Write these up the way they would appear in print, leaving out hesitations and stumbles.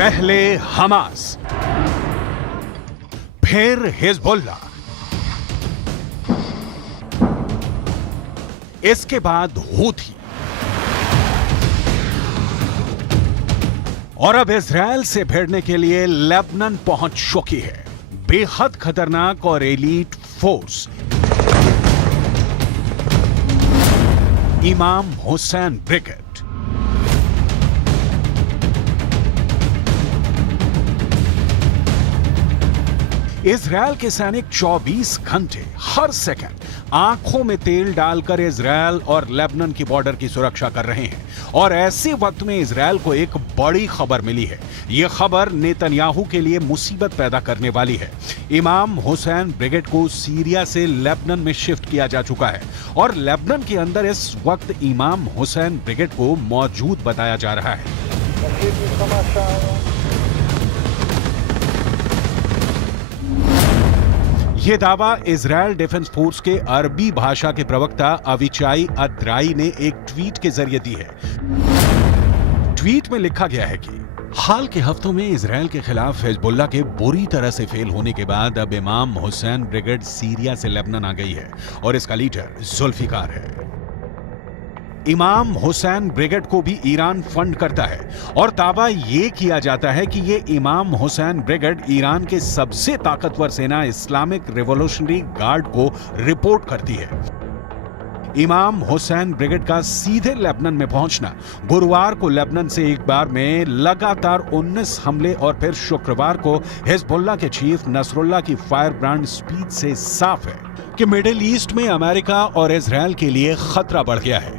पहले हमास, फिर हिजबुल्ला, इसके बाद हूथी और अब इजरायल से भिड़ने के लिए लेबनान पहुंच चुकी है बेहद खतरनाक और एलीट फोर्स इमाम हुसैन ब्रिगेड। इजरायल के सैनिक 24 घंटे हर सेकंड आंखों में तेल डालकर इजरायल और लेबनान की बॉर्डर की सुरक्षा कर रहे हैं। और ऐसे वक्त में इजरायल को एक बड़ी खबर मिली है। यह खबर नेतन्याहू के लिए मुसीबत पैदा करने वाली है। इमाम हुसैन ब्रिगेड को सीरिया से लेबनान में शिफ्ट किया जा चुका है और लेबनान के अंदर इस वक्त इमाम हुसैन ब्रिगेड को मौजूद बताया जा रहा है। यह दावा इजरायल डिफेंस फोर्स के अरबी भाषा के प्रवक्ता अविचाई अद्राई ने एक ट्वीट के जरिए दी है। ट्वीट में लिखा गया है कि हाल के हफ्तों में इजरायल के खिलाफ हिजबुल्लाह के बुरी तरह से फेल होने के बाद अब इमाम हुसैन ब्रिगेड सीरिया से लेबनान आ गई है और इसका लीडर जुल्फिकार है। इमाम हुसैन ब्रिगेड को भी ईरान फंड करता है और दावा यह किया जाता है कि यह इमाम हुसैन ब्रिगेड ईरान के सबसे ताकतवर सेना इस्लामिक रिवॉल्यूशनरी गार्ड को रिपोर्ट करती है। इमाम हुसैन ब्रिगेड का सीधे लेबनान में पहुंचना गुरुवार को लेबनान से एक बार में लगातार 19 हमले और फिर शुक्रवार को हिजबुल्लाह के चीफ नसरुल्लाह की फायर ब्रांड स्पीच से साफ है कि मिडिल ईस्ट में अमेरिका और इजरायल के लिए खतरा बढ़ गया है।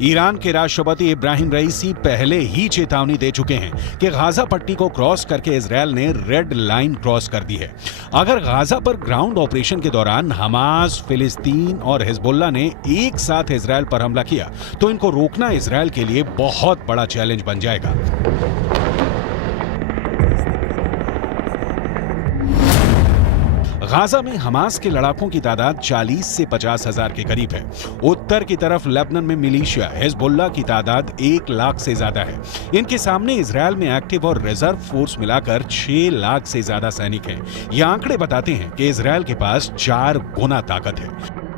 ईरान के राष्ट्रपति इब्राहिम रईसी पहले ही चेतावनी दे चुके हैं कि गाजा पट्टी को क्रॉस करके इजरायल ने रेड लाइन क्रॉस कर दी है। अगर गाजा पर ग्राउंड ऑपरेशन के दौरान हमास, फिलिस्तीन और हिजबुल्लाह ने एक साथ इजरायल पर हमला किया तो इनको रोकना इजरायल के लिए बहुत बड़ा चैलेंज बन जाएगा। गाजा में हमास के लड़ाकों की तादाद 40 से 50 हजार के करीब है। उत्तर की तरफ लेबनान में मिलिशिया हिजबुल्लाह की तादाद 1 लाख से ज्यादा है। इनके सामने इजरायल में एक्टिव और रिजर्व फोर्स मिलाकर 6 लाख से ज्यादा सैनिक हैं। ये आंकड़े बताते हैं कि इजरायल के पास 4 गुना ताकत है।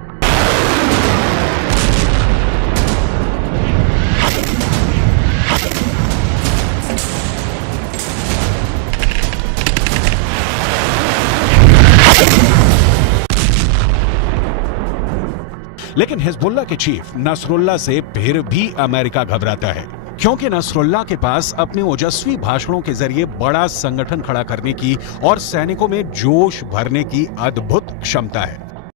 लेकिन हिजबुल्लाह के चीफ नसरुल्लाह से फिर भी अमेरिका घबराता है, क्योंकि नसरुल्लाह के पास अपने ओजस्वी भाषणों के जरिए बड़ा संगठन खड़ा करने की और सैनिकों में जोश भरने की अद्भुत क्षमता है।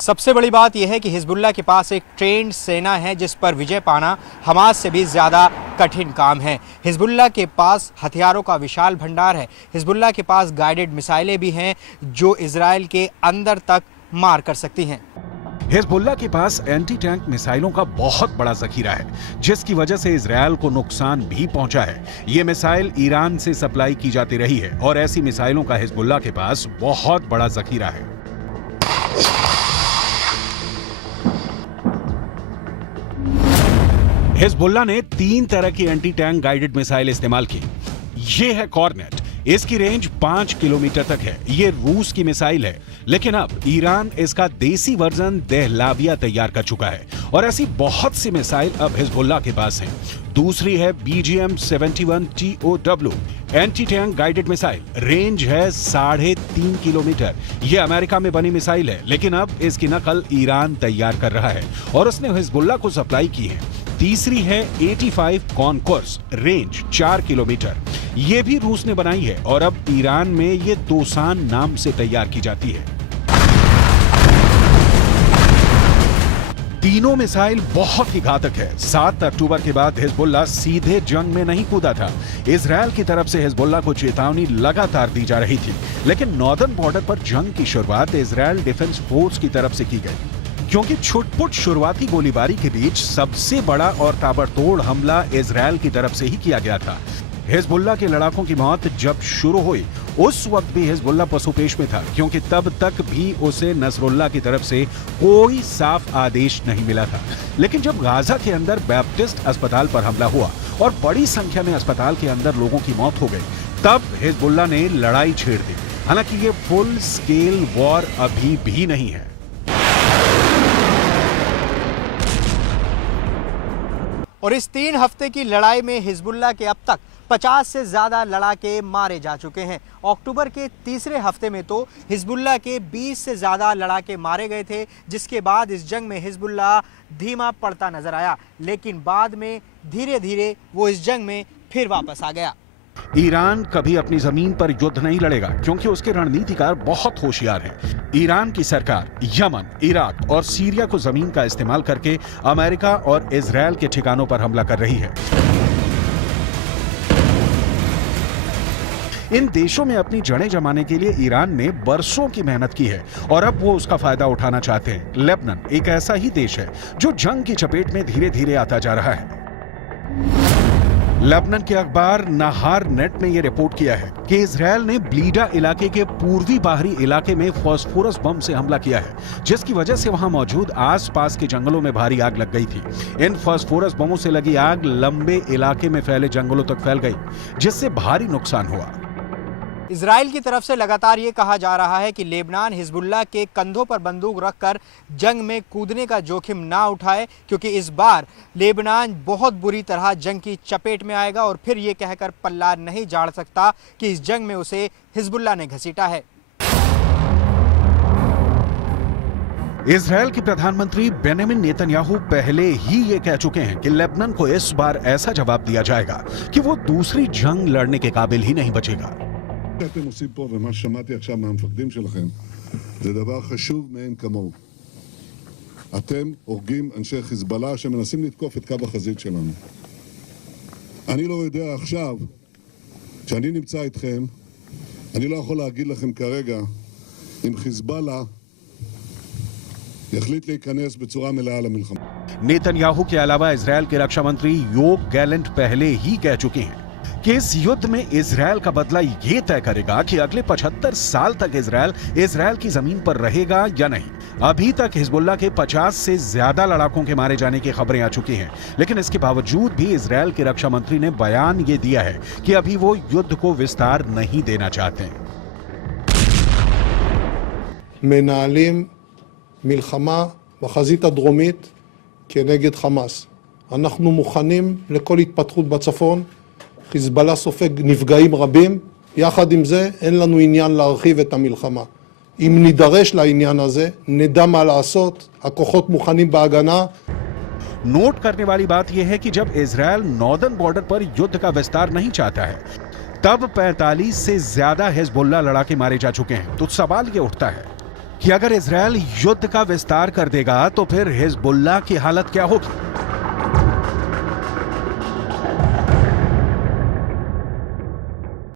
सबसे बड़ी बात यह है कि हिजबुल्लाह के पास एक ट्रेंड सेना है जिस पर विजय पाना हमास से भी ज़्यादा कठिन काम है। हिजबुल्लाह के पास हथियारों का विशाल भंडार है। हिजबुल्लाह के पास गाइडेड मिसाइलें भी हैं जो इजरायल के अंदर तक मार कर सकती हैं। हिजबुल्लाह के पास एंटी टैंक मिसाइलों का बहुत बड़ा जखीरा है, जिसकी वजह से इजरायल को नुकसान भी पहुंचा है। ये मिसाइल ईरान से सप्लाई की जाती रही है और ऐसी मिसाइलों का हिजबुल्लाह के पास बहुत बड़ा जखीरा है। हिजबुल्लाह ने 3 तरह की एंटी टैंक गाइडेड मिसाइल इस्तेमाल की। ये है कॉर्नेट, इसकी रेंज 5 किलोमीटर तक है। ये रूस की मिसाइल है, लेकिन अब ईरान इसका देसी वर्जन दहलाविया तैयार कर चुका है और ऐसी बहुत सी मिसाइल अब हिजबुल्लाह के पास हैं। दूसरी है BGM-71 TOW anti tank guided missile. Range है 3.5 किलोमीटर। यह अमेरिका में बनी मिसाइल है, लेकिन अब इसकी नकल ईरान तैयार कर रहा है और उसने हिजबुल्लाह को सप्लाई की है। तीसरी है 85 कॉनकोर्स, रेंज 4 किलोमीटर। यह भी रूस ने बनाई है और अब ईरान में ये दोसान नाम से तैयार की जाती है। तीनों मिसाइल बहुत ही घातक है। 7 अक्टूबर के बाद हिजबुल्लाह सीधे जंग में नहीं कूदा था। इजरायल की तरफ से हिजबुल्लाह को चेतावनी लगातार दी जा रही थी, लेकिन नॉर्दर्न बॉर्डर पर जंग की शुरुआत इजरायल डिफेंस फोर्स की तरफ से की गई, क्योंकि छुटपुट शुरुआती गोलीबारी के बीच सबसे बड़ा और ताबड़तोड़ हमला इजरायल की तरफ से ही किया गया था। हिजबुल्लाह के लड़ाकों की मौत जब शुरू हुई, उस वक्त भी हिजबुल्लाह पसुपेश में था, क्योंकि तब तक भी उसे नसरुल्लाह की तरफ से कोई साफ आदेश नहीं मिला था। लेकिन जब गाजा के अंदर बैप्टिस्ट अस्पताल पर हमला हुआ और बड़ी संख्या में अस्पताल के अंदर लोगों की मौत हो गई, तब हिजबुल्लाह ने लड़ाई छेड़ दी। हालांकि ये फुल स्केल वॉर अभी भी नहीं है। और इस 3 हफ्ते की लड़ाई में हिजबुल्लाह के अब तक 50 से ज़्यादा लड़ाके मारे जा चुके हैं। अक्टूबर के तीसरे हफ्ते में तो हिजबुल्लाह के 20 से ज़्यादा लड़ाके मारे गए थे, जिसके बाद इस जंग में हिजबुल्लाह धीमा पड़ता नजर आया, लेकिन बाद में धीरे धीरे वो इस जंग में फिर वापस आ गया। ईरान कभी अपनी जमीन पर युद्ध नहीं लड़ेगा, क्योंकि उसके रणनीतिकार बहुत होशियार हैं। ईरान की सरकार यमन, इराक और सीरिया को जमीन का इस्तेमाल करके अमेरिका और इजरायल के ठिकानों पर हमला कर रही है। इन देशों में अपनी जड़ें जमाने के लिए ईरान ने बरसों की मेहनत की है और अब वो उसका फायदा उठाना चाहते हैं। लेबनान एक ऐसा ही देश है जो जंग की चपेट में धीरे धीरे आता जा रहा है। लेबनान के अखबार नहार नेट ने यह रिपोर्ट किया है कि इजरायल ने ब्लीडा इलाके के पूर्वी बाहरी इलाके में फास्फोरस बम से हमला किया है, जिसकी वजह से वहां मौजूद आसपास के जंगलों में भारी आग लग गई थी। इन फास्फोरस बमों से लगी आग लंबे इलाके में फैले जंगलों तक फैल गई, जिससे भारी नुकसान हुआ। इजराइल की तरफ से लगातार ये कहा जा रहा है कि लेबनान हिजबुल्लाह के कंधों पर बंदूक रखकर जंग में कूदने का जोखिम ना उठाए, क्योंकि इस बार लेबनान बहुत बुरी तरह जंग की चपेट में आएगा और फिर ये कहकर पल्ला नहीं झाड़ सकता कि इस जंग में उसे हिजबुल्लाह ने घसीटा है। इजरायल के प्रधानमंत्री बेंजामिन नेतन्याहू पहले ही ये कह चुके हैं कि लेबनान को इस बार ऐसा जवाब दिया जाएगा कि वो दूसरी जंग लड़ने के काबिल ही नहीं बचेगा। שאתם עושים פה ומה ששמעתי עכשיו מהמפקדים שלכם זה דבר חשוב מאין כמוהו. אתם הורגים אנשי חיזבאללה שמנסים לתקוף את קו החזית שלנו. אני לא יודע עכשיו, כשאני נמצא איתכם, אני לא יכול להגיד לכם כרגע אם חיזבאללה יחליט להיכנס בצורה מלאה למלחמה. नेतन्याहू के अलावा इजरायल के रक्षा मंत्री योव गैलेंट पहले ही कह चुके हैं कि इस युद्ध में इजरायल का बदला ये तय करेगा कि अगले 75 साल तक इजरायल की जमीन पर रहेगा या नहीं। अभी तक हिजबुल्लाह के 50 से ज्यादा लड़ाकों के मारे जाने की खबरें आ चुकी हैं, लेकिन इसके बावजूद भी इजरायल के रक्षा मंत्री ने बयान ये दिया है कि अभी वो युद्ध को विस्तार नहीं देना चाहते। מנהלים מלחמה בחזית הדרומית כנגד חמאס. אנחנו מוכנים לכל התפתחות בצפון. חיזבאללה סופג נפגעים רבים. יחד עם זה אין לנו עניין להרחיב את המלחמה. אם נידרש לעניין הזה, נדע מה לעשות. הכוחות מוכנים בהגנה. नोट करने वाली बात यह है कि जब इजरायल नॉर्दर्न बॉर्डर पर युद्ध का विस्तार नहीं चाहता है, तब 45 से ज्यादा हिजबुल्लाह लड़ाके मारे जा चुके हैं। तो सवाल यह उठता है कि अगर इजरायल युद्ध का विस्तार कर देगा तो फिर हिजबुल्लाह की हालत क्या होगी।